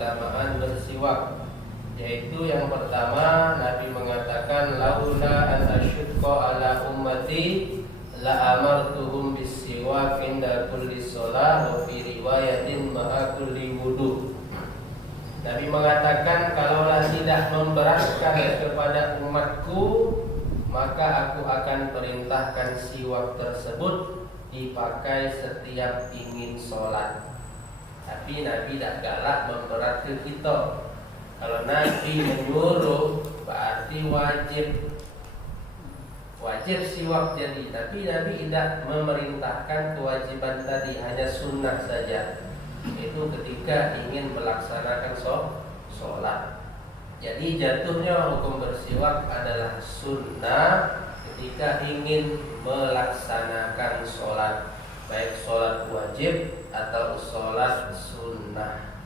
keutamaan bersiwak, yaitu yang pertama Nabi mengatakan laula an asyqa ala ummati la amartuhum bisiwak inda kulli shalah wa fi riwayatin ma'a kulli wudu. Nabi mengatakan kalaulah tidak memberatkan kepada umatku, maka aku akan perintahkan siwak tersebut dipakai setiap ingin sholat. Tapi Nabi tidak galak memberatkan kita. Kalau Nabi menyuruh berarti wajib siwak jadi. Tapi Nabi tidak memerintahkan kewajiban tadi, hanya sunnah saja. Itu ketika ingin melaksanakan sholat. Jadi jatuhnya hukum bersiwak adalah sunnah ketika ingin melaksanakan sholat, baik sholat wajib atau sholat sunnah.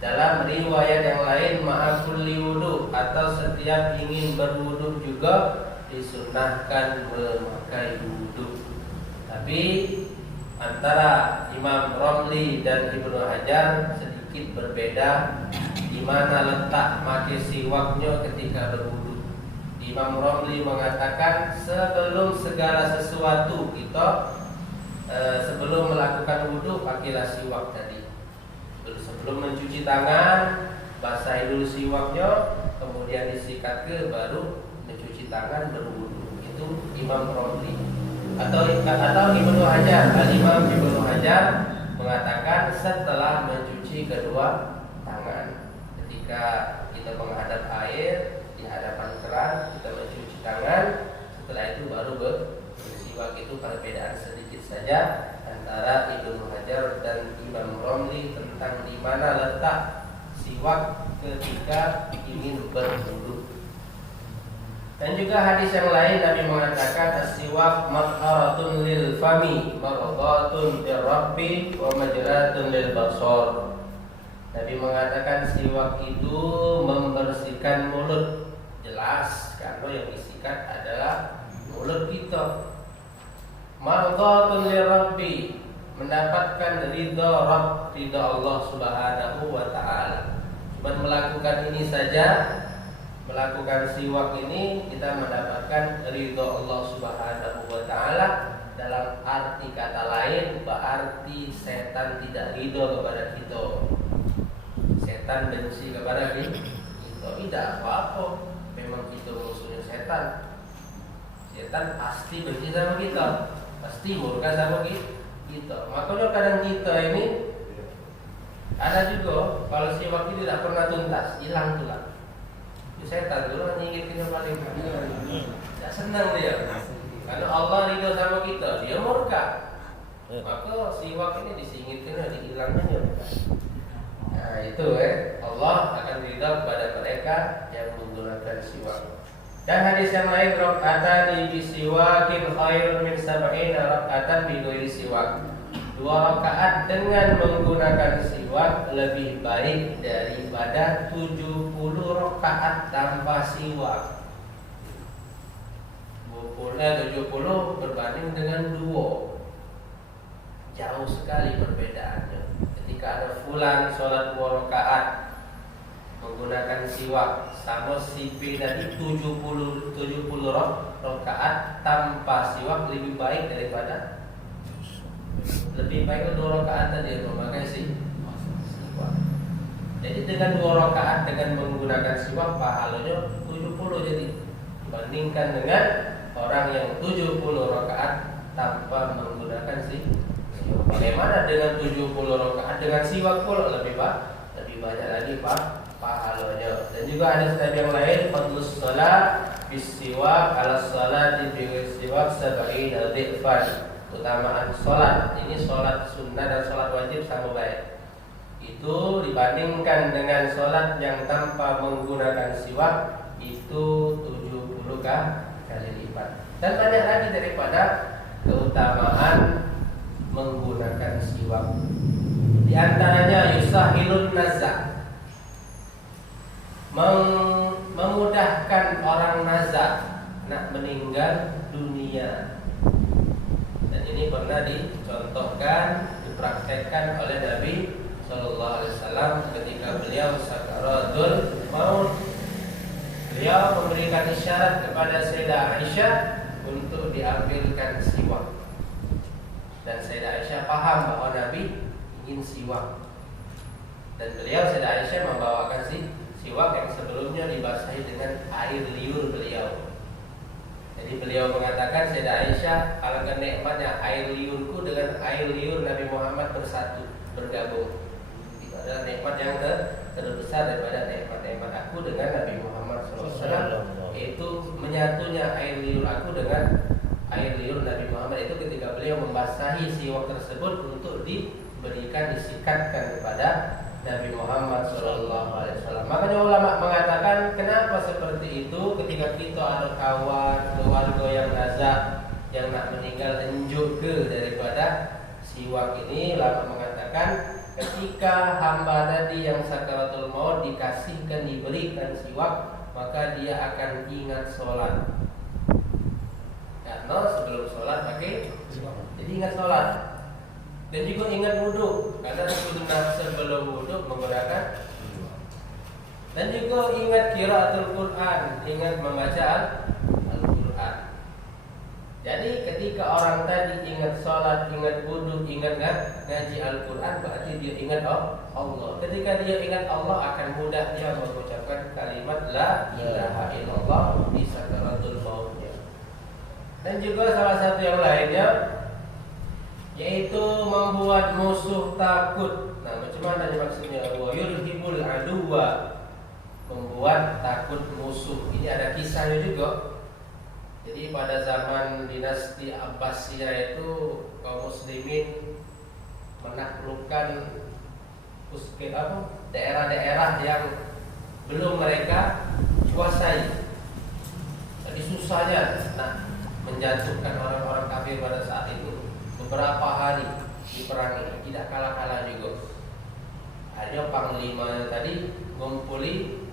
Dalam riwayat yang lain ma'akulli wudu, atau setiap ingin berwudu juga disunnahkan memakai wudu. Tapi antara Imam Romli dan Ibnu Hajar sedikit berbeda di mana letak pakai siwaknya ketika berwudu. Imam Romli mengatakan sebelum segala sesuatu kita sebelum melakukan wudu pakailah siwak tadi. Sebelum mencuci tangan, basahi dulu siwaknya, kemudian disikat ke baru mencuci tangan berwudu. Itu Imam Romli. Atau Ibnu Hajar, Imam Ibnu Hajar mengatakan setelah mencuci kedua tangan. Ketika kita menghadap air di hadapan keran, kita mencuci tangan, setelah itu baru bersiwak. Itu perbedaan sedikit saja antara Ibnu Hajar dan Imam Romli tentang di mana letak siwak ketika ingin berwudu. Dan juga hadis yang lain Nabi mengatakan as-siwak matharatun lil fami, maradhatun lirabbi wa majratun lil basar. Nabi mengatakan siwak itu membersihkan mulut. Jelas karena yang disikat adalah mulut kita. Maradhatun lirabbi, mendapatkan ridha Rabb, ridha Allah Subhanahu wa taala. Cuma melakukan ini saja, melakukan siwak ini kita mendapatkan ridha Allah Subhanahu wa taala. Dalam arti kata lain berarti setan tidak ridha kepada kita. Setan benci kepada kita. Tidak apa-apa. Memang kita musuhnya setan. Setan pasti benci sama kita, pasti murka sama kita. Makanya kadang kita ini ada juga kalau siwak ini tidak pernah tuntas, hilang tulang. Setan dulu nyingkirnya paling tidak senang dia. Karena Allah ridho sama kita, dia murka. Maka siwak ini disingkirkan, dihilangkan. Nah itu Allah akan ridho kepada mereka yang menggunakan siwak. Dan hadis yang lain rak'atan bi siwakin khairun min sab'ina rak'atan bi ghairi siwak. 2 rakaat dengan menggunakan siwak lebih baik daripada 70 rakaat tanpa siwak. 70 berbanding dengan 2. Jauh sekali perbedaannya. Ketika ada fulan sholat 2 rakaat menggunakan siwak, sama si B tadi 70 rakaat tanpa siwak lebih baik daripada lebih baik 2 rakaat tadi memakai siwak. Jadi dengan 2 rakaat dengan menggunakan siwak pahalanya 70 jadi dibandingkan dengan orang yang 70 rakaat tanpa menggunakan siwak. Bagaimana dengan 70 rakaat dengan siwak pula lebih banyak lagi pahalanya. Dan juga ada hadis yang lain fadlus shalah bisiwak ala salati bi siwak 70 dhifan. Utamaan sholat, ini sholat sunnah dan sholat wajib sama baik. Itu dibandingkan dengan sholat yang tanpa menggunakan siwak itu 70 kali lipat. Dan banyak lagi daripada keutamaan menggunakan siwak. Di antaranya yusahilun nazar, memudahkan orang nazar nak meninggal dunia. Dan ini pernah dicontohkan, dipraktekkan oleh Nabi Sallallahu Alaihi Wasallam Wasallam ketika beliau sakaratul maut, beliau memberikan isyarat kepada Sayyidah Aisyah untuk diambilkan siwak. Dan Sayyidah Aisyah paham bahwa Nabi ingin siwak. Dan beliau Sayyidah Aisyah membawakan siwak yang sebelumnya dibasahi dengan air liur beliau. Jadi beliau mengatakan, Sayyidah Aisyah, alangkah nikmatnya air liurku dengan air liur Nabi Muhammad bersatu, bergabung. Itu adalah nikmat yang terbesar daripada nikmat-nikmat aku dengan Nabi Muhammad SAW. Itu menyatunya air liur aku dengan air liur Nabi Muhammad itu ketika beliau membasahi siwak tersebut untuk diberikan, disikatkan kepada Nabi Muhammad SAW. Makanya ulama mengatakan, kenapa seperti itu? Ketika kita ada kawan, keluarga yang nazar, yang nak meninggal, enjuk ke daripada siwak ini. Ulama mengatakan, ketika hamba tadi yang sakaratul maut dikasihkan, diberikan siwak, maka dia akan ingat sholat. Karena sebelum sholat pakai siwak, jadi ingat sholat. Dan juga ingat wudhu, karena sunnah sebelum wudhu menggunakan. Dan juga ingat qiraatul Quran, ingat membaca Al-Quran. Jadi ketika orang tadi ingat sholat, ingat wudhu, ingat ngaji Al-Quran, berarti dia ingat Allah. Ketika dia ingat Allah, akan mudah dia mengucapkan kalimat La ilaha illallah di sakaratul mautnya. Dan juga salah satu yang lainnya, yaitu membuat musuh takut. Nah, macam mana maksudnya? Wa yulhibul aduwa, membuat takut musuh. Ini ada kisahnya juga. Jadi pada zaman dinasti Abbasiyah itu kaum muslimin menaklukkan daerah-daerah yang belum mereka kuasai. Jadi susahnya menjatuhkan orang-orang kafir pada saat itu. Beberapa hari diperangi, tidak kalah-kalah juga. Akhirnya panglima tadi ngumpuli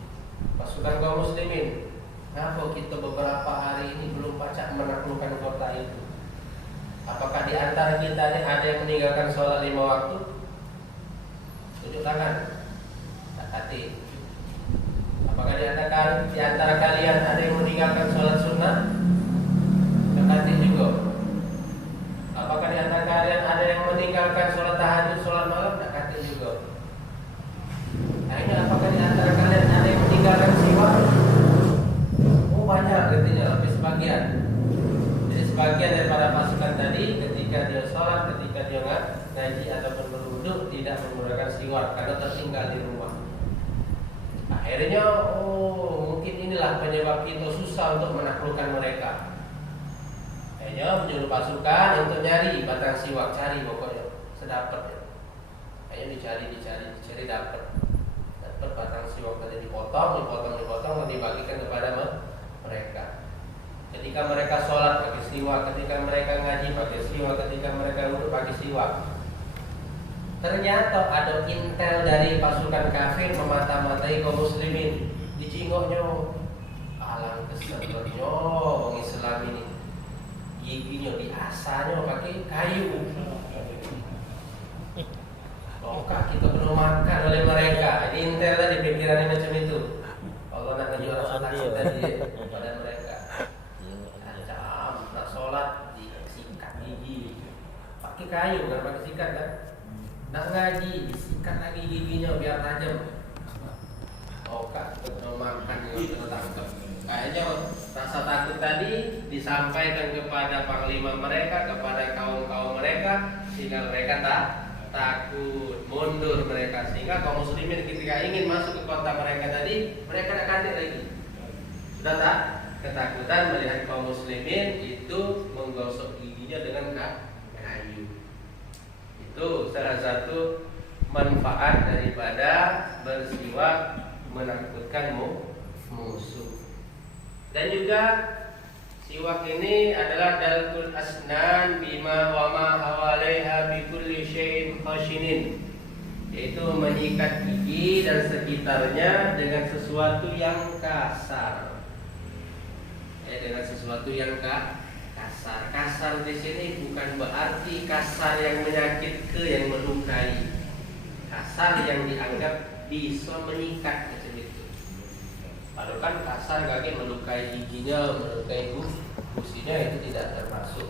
pasukan kaum muslimin. Kenapa kita beberapa hari ini belum pacak menaklukkan kota itu? Apakah di antara kita ini ada yang meninggalkan sholat 5 waktu? Tunjuk tangan. Tak hati. Apakah di antara kalian ada yang meninggalkan sholat sunnah? Tak hati juga. Apakah di antara kalian ada yang meninggalkan sholat tahajud, sholat malam? Tak kata juga. Akhirnya apakah di antara kalian ada yang meninggalkan siwak? Oh banyak katanya, lebih sebagian. Jadi sebagian daripada pasukan tadi ketika dia sholat, ketika dia ngaji ataupun berwudu tidak menggunakan siwak karena tertinggal di rumah. Akhirnya mungkin inilah penyebab kita susah untuk menaklukkan mereka. Akhirnya menyuruh pasukan untuk nyari batang siwak, cari pokoknya sedapat ya. Akhirnya dicari dapat batang siwak tadi, dipotong dan dibagikan kepada mereka. Ketika mereka sholat pakai siwak, ketika mereka ngaji pakai siwak, ketika mereka wudhu pakai siwak. Ternyata ada intel dari pasukan kafir memata-matai kaum muslimin. Dijingoknya, alang keselernya orang Islam ini. Giginya diasahnya pakai kayu. Oke, kita belum makan oleh mereka. Ini intel tadi pikirannya macam itu. Allah nak ngejual rasa takut tadi pada mereka. Macam nak sholat disikat gigi, pakai kayu bukan pakai sikat kan? Nak ngaji disikat lagi giginya biar tajam. Oke, kita belum makan kita tangkap. Kayaknya rasa takut tadi disampaikan kepada panglima mereka, kepada kaum-kaum mereka, sehingga mereka takut, mundur mereka. Sehingga kaum muslimin ketika ingin masuk ke kota mereka tadi, mereka tak kaget lagi. Sudah tak ketakutan melihat kaum muslimin itu menggosok giginya dengan kayu. Itu salah satu manfaat daripada bersiwak, menakutkan musuh. Dan juga siwak ini adalah dalkul asnan bima wa ma hawalaiha bi kulli syai'in khashinin, yaitu menyikat gigi dan sekitarnya dengan sesuatu yang kasar. Dengan sesuatu yang kasar. Kasar di sini bukan berarti kasar yang menyakitkan, yang melukai. kasar yang dianggap bisa menyikat macam itu. Padahal kan kasar kaki melukai giginya, melukai gusinya itu tidak termasuk.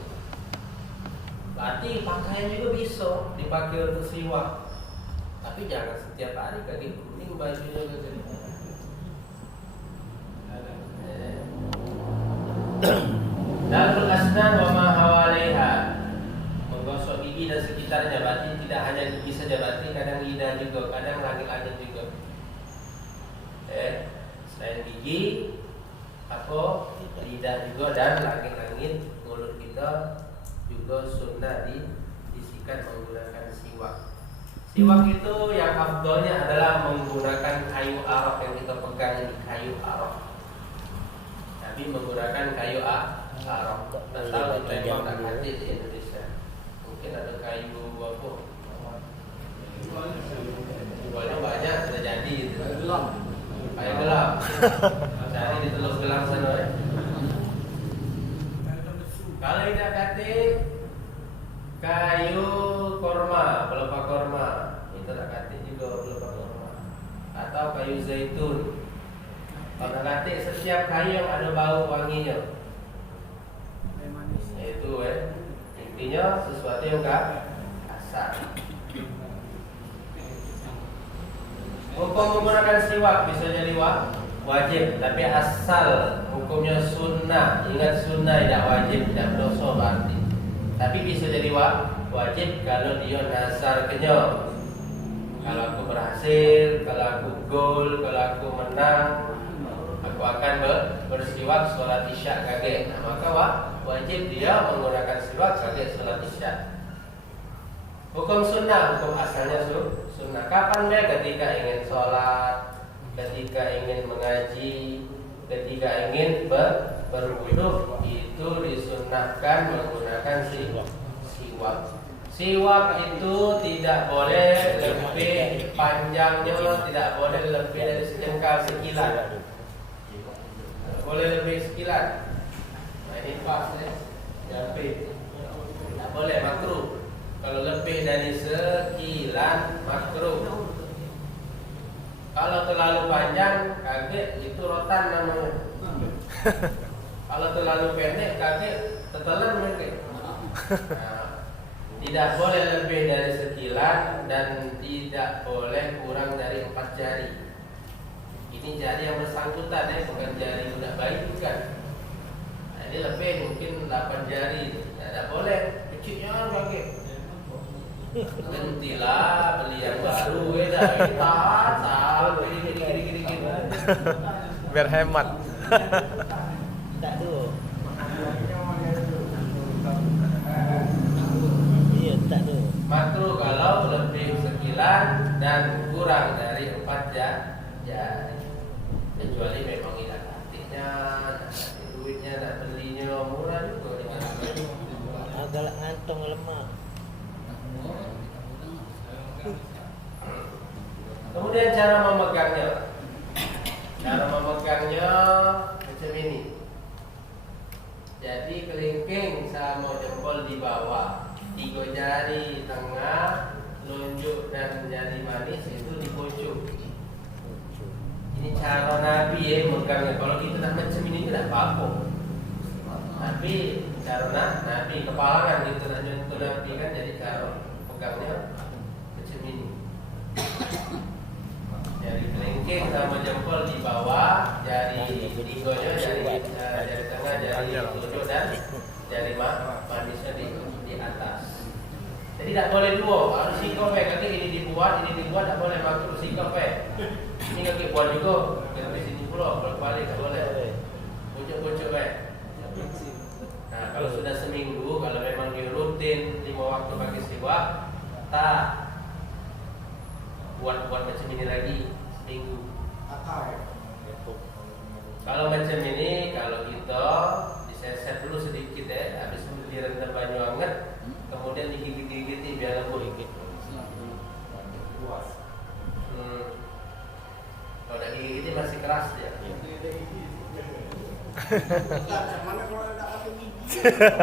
Berarti pakaian juga bisa dipakai untuk siwak, tapi jangan setiap hari kaki kuning bajunya gitu. Darul asnan wa ma hawalaiha, menggosok gigi dan sekitarnya. Berarti tidak hanya gigi saja, berarti kadang lidah juga, kadang langit-langit juga. Selain gigi, apa lidah juga dan langit-langit mulut kita juga sunnah disikat menggunakan siwak. Siwak itu yang afdolnya adalah menggunakan kayu arok yang kita pegang ini, kayu arok. Tapi menggunakan kayu arok. Tahu itu memang tak hadis di Indonesia. Mungkin ada kayu apa? Jualnya banyak sudah jadi itu. Kayu gelap. Cari di Teluk Gelang sana. Kalau tidak kata kayu korma, pelepah korma, itu tak kata juga pelepah korma. Atau kayu zaitun. Kalau kata setiap kayu yang ada bau wanginya, itu intinya sesuatu yang kasar. Hukum menggunakan siwak bisa jadi wajib, tapi asal hukumnya sunnah. Ingat sunnah, tidak wajib, tidak berdosa berarti. Tapi bisa jadi wajib kalau dia nazar kenyang. Kalau aku berhasil, kalau aku gol, kalau aku menang, aku akan bersiwak sholat isya kaget. Nah, maka wajib dia menggunakan siwak kaget sholat isya. Hukum sunnah, hukum asalnya sunnah. Kapan dia? Ketika ingin sholat, ketika ingin mengaji, ketika ingin berwudu, itu disunnahkan menggunakan siwak. Siwak itu tidak boleh lebih panjangnya, tidak boleh lebih dari sejengkal sekilan. Boleh lebih sekilan. Nah ini pas ya, lebih. Tidak boleh, makruh. Kalau lebih dari sekilan makruh. Kalau terlalu panjang kaget, itu rotan namanya. Kalau terlalu pendek kaget, tetelan mungkin. Nah, tidak boleh lebih dari sekilan dan tidak boleh kurang dari 4 jari. Ini jari yang bersangkutan ya, bukan jari budak bayi bukan. Nah, ini lebih mungkin 8 jari. Tidak boleh, kecilnya kaget. Gantilah beli yang baru dah tahan sampai gini. Biar hemat. Tak tu. Iya, tak tu. Makruh kalau lebih sekilan dan kurang dari 4 jari. Kecuali memang tidak artinya, nak duitnya, nak belinya murah juga dengan Agak ngantong lemah. Kemudian cara memegangnya. Cara memegangnya macam ini. Jadi kelingking sama jempol di bawah, 3 jari tengah, telunjuk dan jari manis itu di pojok. Ini cara Nabi megangnya. Kalau kita nak macam ini tidak apa-apa. Tapi cara Nabi kepalangan kita nak nyentuh Nabi kan, jadi cara pegangnya macam ini. Jari kelingking sama jempol di bawah, jari tigonya, jari tengah, jari telunjuk dan jari manisnya di atas. Jadi tidak boleh dua, harus sikap kaki ini dibuat, tidak boleh makruh sikap. Ini kaki buat juga, kaki sini pula, balik tak boleh. Pucuk-pucuk Nah, kalau sudah seminggu, kalau memang dia rutin 5 waktu pakai siwak, tak buat macam ini lagi seminggu. Kalau macam ini, kalau kita diseset dulu sedikit habis direndam banyu hangat, kemudian digigit-gigit biar lembut. Kalau dah gigit masih keras dia.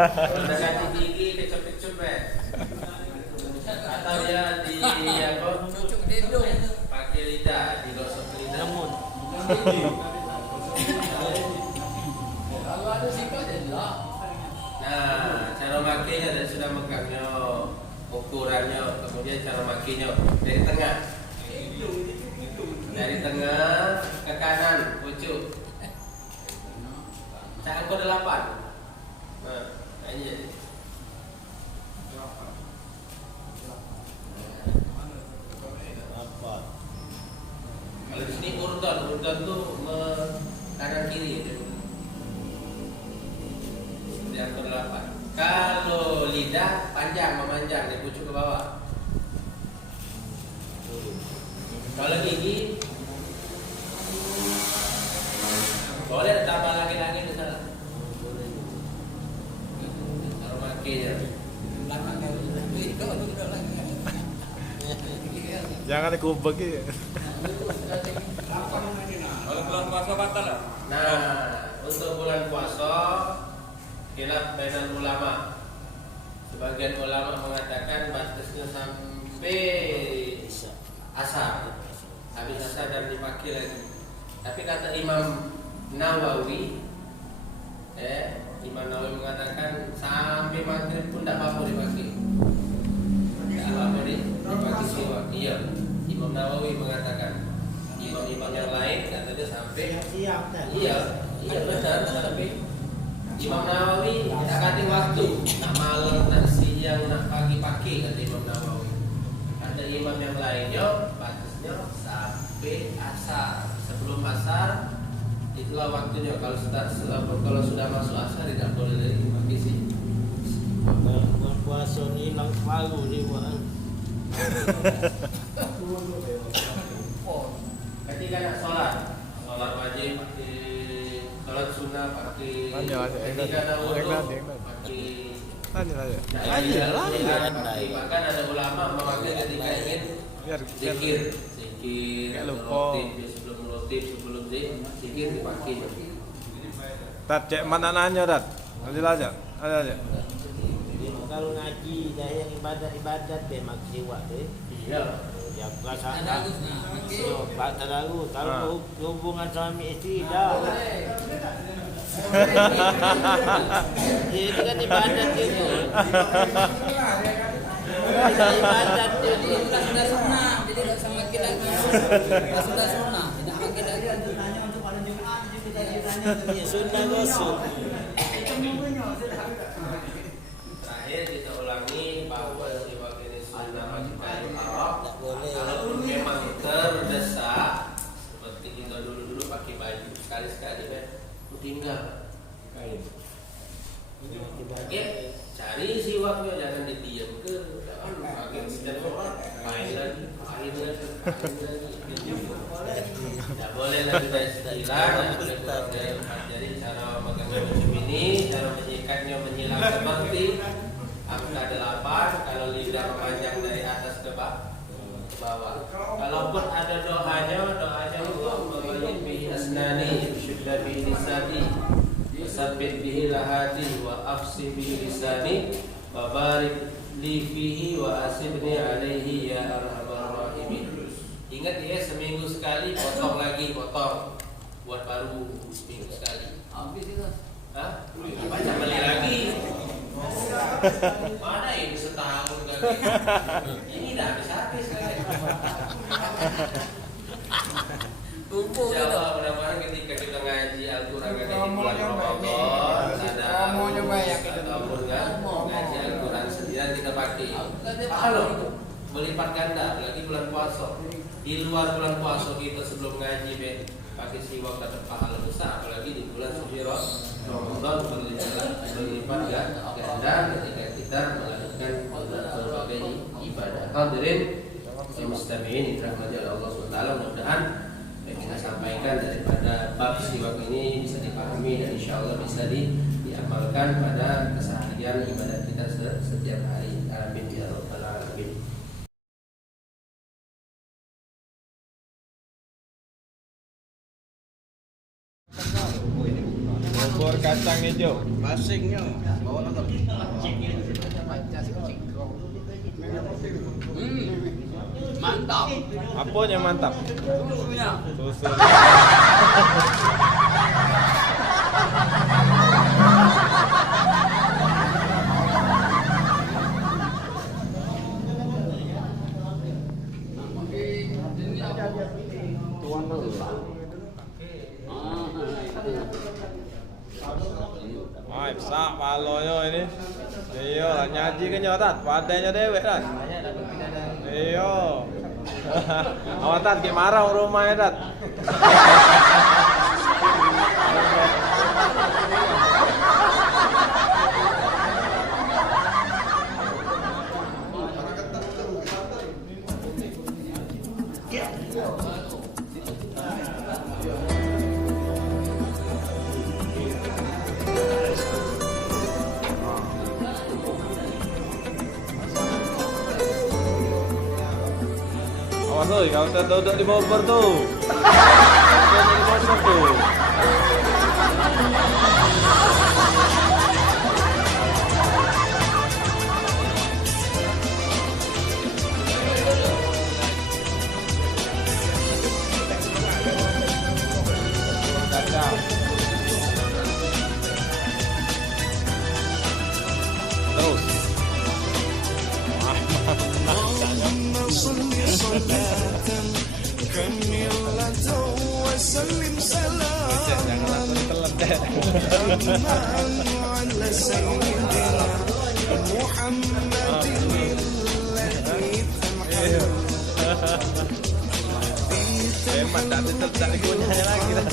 Kalau dah ganti gigi kecup-kecup atau dia di apa? Pakai lidah, digosok lidah. Namun Nah, cara makainya dan sudah mengangkatnya, ukurannya, kemudian cara makainya dari tengah. Dari tengah ke kanan, pucuk. Cara kode 8. Nah, ini jadi. apa? Kalau di sini urdan tuh kanan kiri. Yang ke-8. Kalau lidah panjang memanjang dari pucuk ke bawah. Kalau gigi boleh tambah lagi misalnya. Kalau makainya. Jangan dikubek ya. Kalau bulan puasa batal lah. Nah, untuk bulan puasa khilaf bainal ulama. Sebagian ulama mengatakan batasnya sampai asar. Habis asar dan dipakai lagi. Tapi kata Imam Nawawi mengatakan sampai maghrib pun tidak apa-apa dipakai. Tidak apa-apa dipakai siwak. Iya, Imam Nawawi mengatakan. Imam-imam yang lain katanya sampai iya benar sampai Imam Nawawi tak kating waktu, nak malam, nak siang, nak pagi kata Imam Nawawi. Ada imam yang lainnya batasnya sampai asar. Sebelum asar itulah waktunya. Kalau sudah masuk asar tidak boleh lagi dipakai sih. Bulan puasa ni hilang separuh ni buat. Ketika nak sholat wajib pakai, sholat sunnah pakai, ketika ada wudu pakai. Bahkan ada ulama memakai ketika ingin zikir, sebelum zikir dipakai. Tat, cek mana nanya Tat? Nanti aja. Ada. Kalau ngaji dah yang ibadat deh mak siwak deh. Iya. Ya perasaan Pak Tadaru kalau hubungan suami istri dah. Ini kan ibadat itu. Ibadat itu Sudah sunnah, jadi tidak sama lagi. Sudah sunnah, tidak pakai lagi. ya sunnah Rasul. Terakhir kita ulangi bahwa siwak ini sunnah bagi kayu Arab. Tak boleh. Kalaupun memang terdesak, seperti kita dulu pakai baju sekali-sekali tinggal kain. Oke, cari siwaknya, jangan didiamkan. Pakai setiap orang main lagi. Tidak boleh lagi istilah. Jadi cara mengangkat macam ini, cara menyikatnya menyilang seperti angka 8. Kalau lidah memanjang dari atas ke bawah. Kalaupun ada doanya membalikkan bihi asnani, syudda bihi lisani, sabbit bihi lahati, wa afsi bihi lisani, wa barik li fihi wa asibni alaihi ya arhamar rahimin. Ingat ya, seminggu sekali potong lagi, buat baru seminggu sekali. Habis itu. Hah? Baca beli lagi. Mana ini setahun lagi? Ini dah habis kali. Kumpul gitu. Insyaallah mudah-mudahan ketika kita ngaji Al-Quran di bulan Ramadan ada ataupun ngaji Al-Quran sendirian kita pakai. Kalau berlipat ganda lagi bulan puasa. Di luar bulan puasa kita sebelum ngaji pakai siwak dapat pahala besar, apalagi di bulan suci Ramadan berlipat ganda ketika kita melakukan berbagai ibadah. Hadirin mustami'in dirahmati Allah SWT, mudah-mudahan yang kita sampaikan daripada bab siwak ini bisa dipahami dan insyaallah bisa diamalkan pada keseharian ibadah kita setiap hari. Amin ya rabbal alamin. Bubur kacang hijau. Basingnya bawa nonton. Mantap. Apanya mantap? Susunya. Susu. Tuan dulu. Wah, sak palonya ini. Iya, lah nyaji ke nyotat, padanya dewek tat. Banyak dapat bidadari. Iya. Awak tat ki marah rumahnya tat. Awas oi, kalau duduk di bawah tuh. Duduk di bawah tuh. Kacau. Terus. Jangan telat deh. Hebat, tak punyanya lagi dah.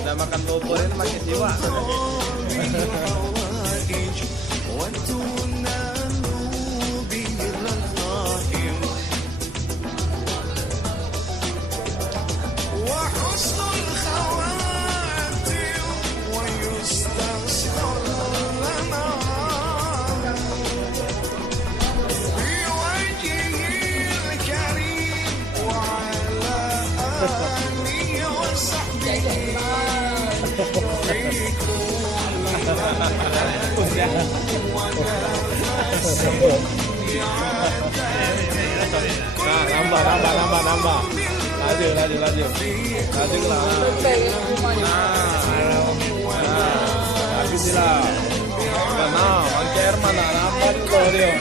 Udah makan bubur ini makin jiwa. Nah, nambah. Laju lah. Laju sila. Nah, Bang Herman nambah juga dia.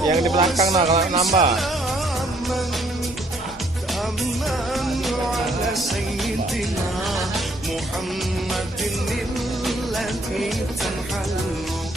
Yang di belakang nah kalau nambah. محمد الذي تنحل